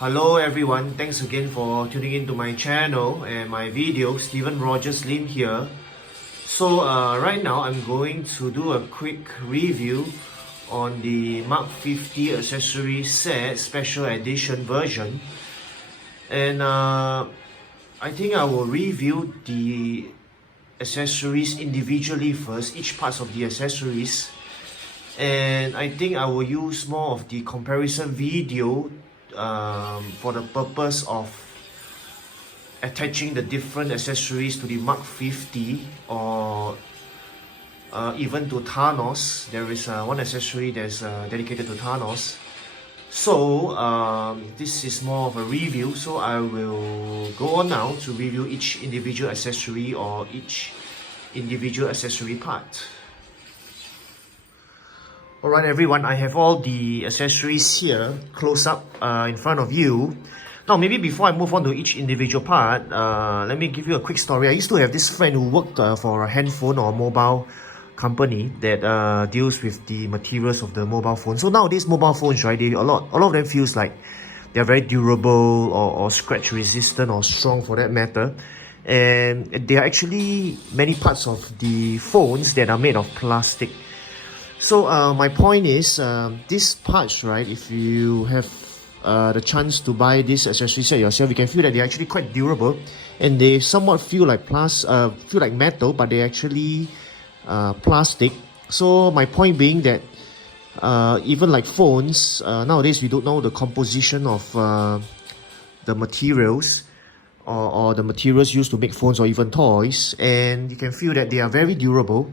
Hello everyone, thanks again for tuning into my channel and my video. Steven Rogers Lim here. So right now I'm going to do a quick review on the Mark 50 accessory set special edition version, and I think I will review the accessories individually first, each parts of the accessories, and I think I will use more of the comparison video for the purpose of attaching the different accessories to the Mark 50 or even to Thanos. There is one accessory that's dedicated to Thanos. So this is more of a review, so I will go on now to review each individual accessory or each individual accessory part. Alright everyone, I have all the accessories here close up in front of you. Now maybe before I move on to each individual part, let me give you a quick story. I used to have this friend who worked for a handphone or mobile company that deals with the materials of the mobile phone. So nowadays mobile phones, right, a lot of them feels like they're very durable or scratch resistant or strong for that matter. And there are actually many parts of the phones that are made of plastic. So my point is, these parts, right, if you have the chance to buy this accessory set yourself, you can feel that they're actually quite durable, and they somewhat feel like metal, but they're actually plastic. So my point being that even like phones, nowadays we don't know the composition of the materials or the materials used to make phones or even toys, and you can feel that they are very durable.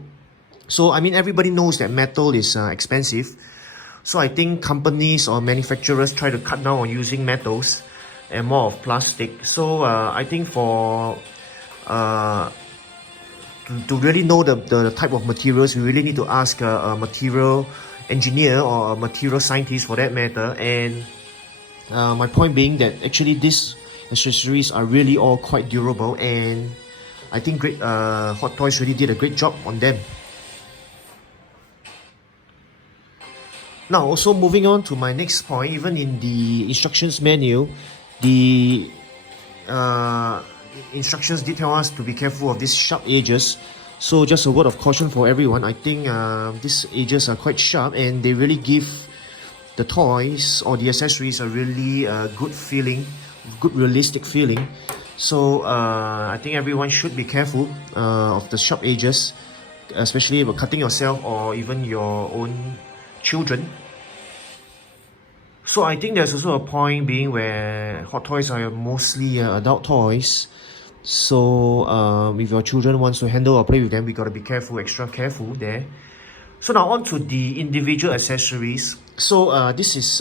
So I mean, everybody knows that metal is expensive. So I think companies or manufacturers try to cut down on using metals and more of plastic. So I think for to really know the type of materials, we really need to ask a material engineer or a material scientist for that matter. And my point being that actually these accessories are really all quite durable, and I think Hot Toys really did a great job on them. Now, also moving on to my next point, even in the instructions manual, the instructions did tell us to be careful of these sharp edges. So just a word of caution for everyone. I think these edges are quite sharp, and they really give the toys or the accessories a really good feeling, good realistic feeling. So I think everyone should be careful of the sharp edges, especially when cutting yourself or even your own children. So I think there's also a point being where Hot Toys are mostly adult toys. So if your children wants to handle or play with them, we gotta be careful, extra careful there. So now on to the individual accessories. So this is,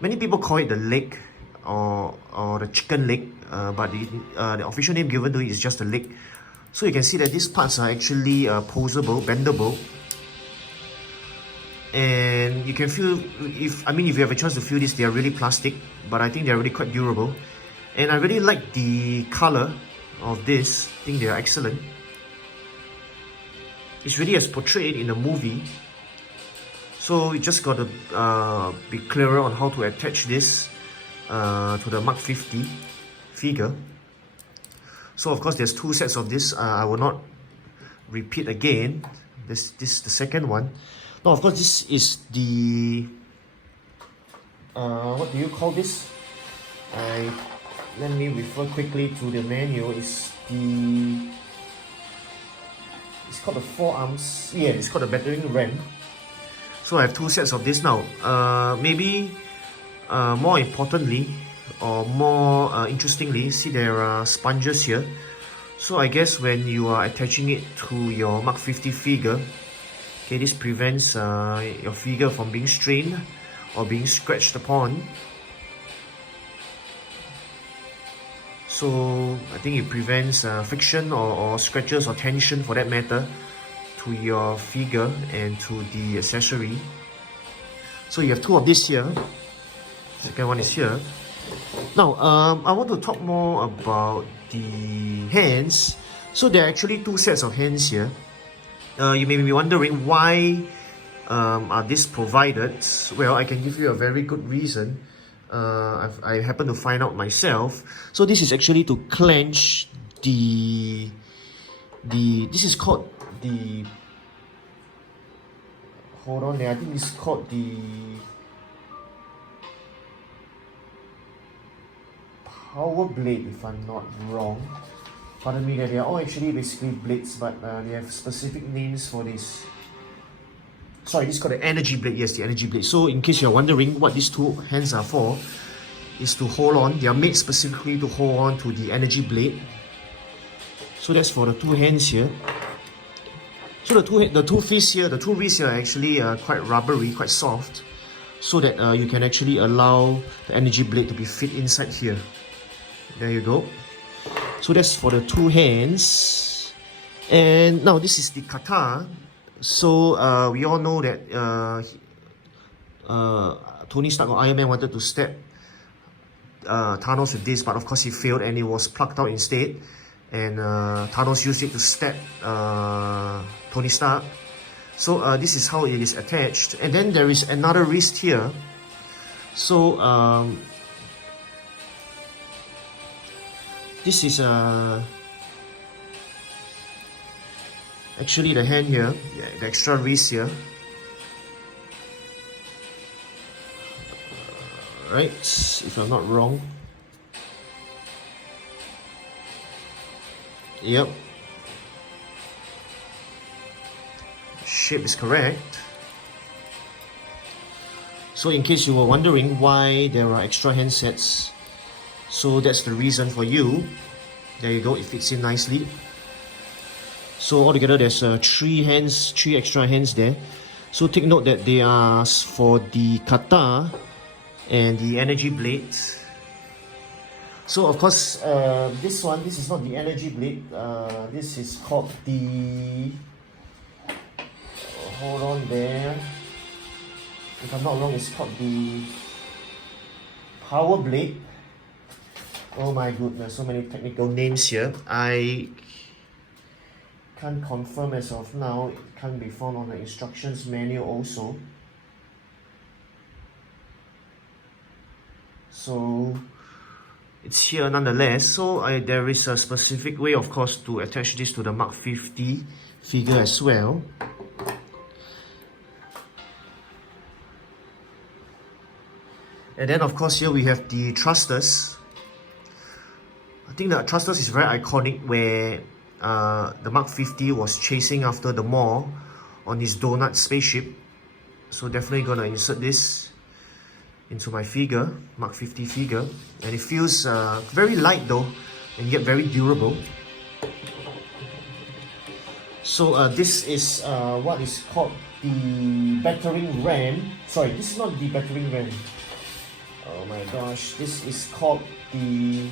many people call it the leg or the chicken leg, but the official name given to it is just the leg. So you can see that these parts are actually posable, bendable. And you can feel, if you have a chance to feel this, they are really plastic, but I think they're really quite durable. And I really like the color of this. I think they are excellent. It's really as portrayed in the movie. So you just got to be clearer on how to attach this to the Mark 50 figure. So of course there's two sets of this. I will not repeat again. This is the second one. Now, of course, this is the what do you call this? Let me refer quickly to the manual. It's called the forearms. Yeah, it's called the battering ram. So I have two sets of this now. Maybe more importantly or more interestingly, see there are sponges here. So I guess when you are attaching it to your Mark 50 figure, okay, this prevents your figure from being strained or being scratched upon. So I think it prevents friction or scratches or tension for that matter to your figure and to the accessory. So you have two of this here. The second one is here. Now I want to talk more about the hands. So there are actually two sets of hands here. You may be wondering why are these provided. Well, I can give you a very good reason. I happen to find out myself. So this is actually to clench this is called the, hold on there, I think it's called the power blade, if I'm not wrong. Pardon me, they are all actually basically blades, but they have specific names for this. Sorry, this is called the energy blade. Yes, the energy blade. So in case you're wondering what these two hands are for, is to hold on. They are made specifically to hold on to the energy blade. So that's for the two hands here. So the two fists here, the two wrists here are actually quite rubbery, quite soft, so that you can actually allow the energy blade to be fit inside here. There you go. So that's for the two hands. And now this is the kata. So we all know that Tony Stark or Iron Man wanted to stab Thanos with this, but of course he failed and it was plucked out instead. And Thanos used it to stab Tony Stark. So this is how it is attached. And then there is another wrist here. So this is actually the hand here, yeah, the extra wrist here. Right, if I'm not wrong. Yep. Shape is correct. So in case you were wondering why there are extra hand sets, so that's the reason for you. There you go, it fits in nicely. So altogether there's three extra hands there. So take note that they are for the kata and the energy blade. So of course, this is not the energy blade. This is called the, hold on there. If I'm not wrong, it's called the power blade. Oh my goodness, so many technical names here. I can't confirm as of now. It can't be found on the instructions manual also. So it's here nonetheless. So there is a specific way, of course, to attach this to the Mark 50 figure as well. And then of course here we have the thrusters. I think the thrusters is very iconic, where the Mark 50 was chasing after the Maw on his donut spaceship. So definitely gonna insert this into my figure, Mark 50 figure. And it feels very light though, and yet very durable. So this is what is called the battering ram. Sorry, this is not the battering ram. Oh my gosh, this is called the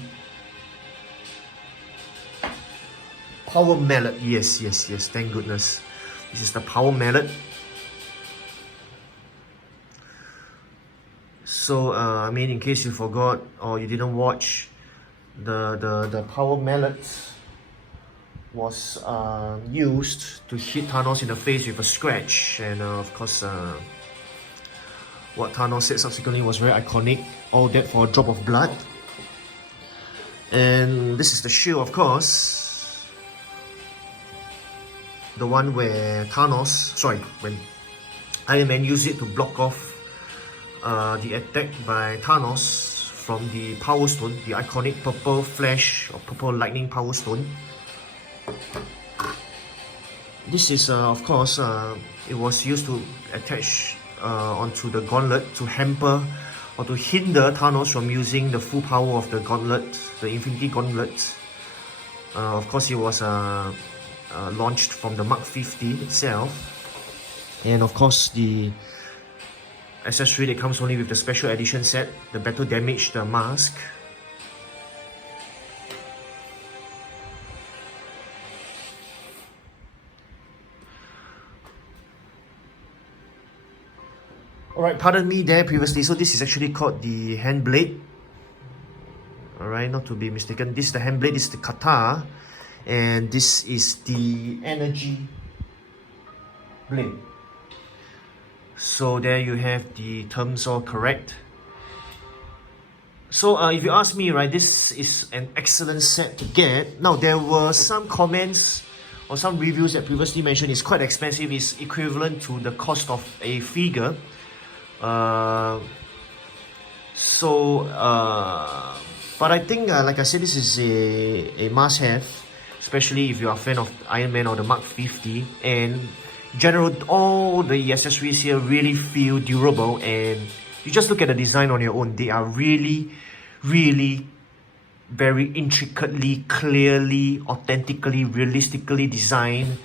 power mallet. Yes, thank goodness. This is the power mallet. So I mean, in case you forgot or you didn't watch, the power mallet was used to hit Thanos in the face with a scratch, and of course what Thanos said subsequently was very iconic. All that for a drop of blood. And this is the shield, of course. The one where when Iron Man used it to block off the attack by Thanos from the Power Stone, the iconic purple flash or purple lightning Power Stone. This is of course, it was used to attach onto the gauntlet to hamper or to hinder Thanos from using the full power of the gauntlet, the Infinity Gauntlet. Of course, it was launched from the Mark 50 itself, and of course the accessory that comes only with the special edition set, the battle damage, the mask. Alright, pardon me there previously. So this is actually called the hand blade. Alright, not to be mistaken. This is the hand blade, this is the kata. And this is the energy blade. So there you have the terms all correct. So if you ask me, right, this is an excellent set to get. Now, there were some comments or some reviews that previously mentioned it's quite expensive. It's equivalent to the cost of a figure. But I think, like I said, this is a must-have, especially if you're a fan of Iron Man or the Mark 50. And in general, all the accessories here really feel durable, and you just look at the design on your own. They are really, really very intricately, clearly, authentically, realistically designed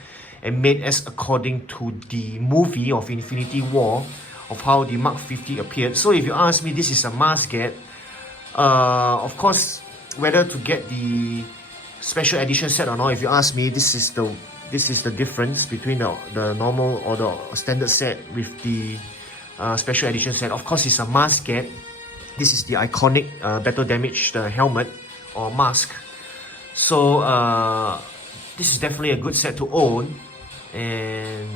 and made as according to the movie of Infinity War, of how the Mark 50 appeared. So if you ask me, this is a must get. Of course, whether to get the special edition set or not, if you ask me, this is the difference between the normal or the standard set with the special edition set. Of course, it's a must get. This is the iconic battle damage helmet or mask. So this is definitely a good set to own. And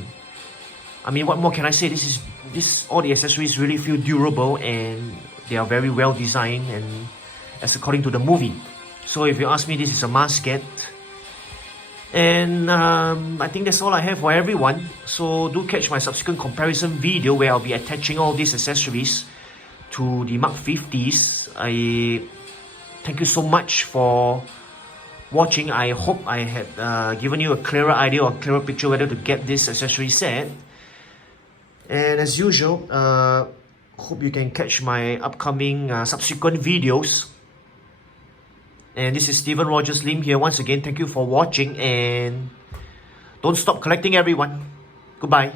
I mean, what more can I say? All the accessories really feel durable, and they are very well designed and as according to the movie. So if you ask me, this is a must get. And I think that's all I have for everyone. So do catch my subsequent comparison video where I'll be attaching all these accessories to the Mark 50s. I thank you so much for watching. I hope I had given you a clearer idea or clearer picture whether to get this accessory set. And as usual, hope you can catch my upcoming subsequent videos. And this is Stephen Rogers Lim here. Once again, thank you for watching, and don't stop collecting, everyone. Goodbye.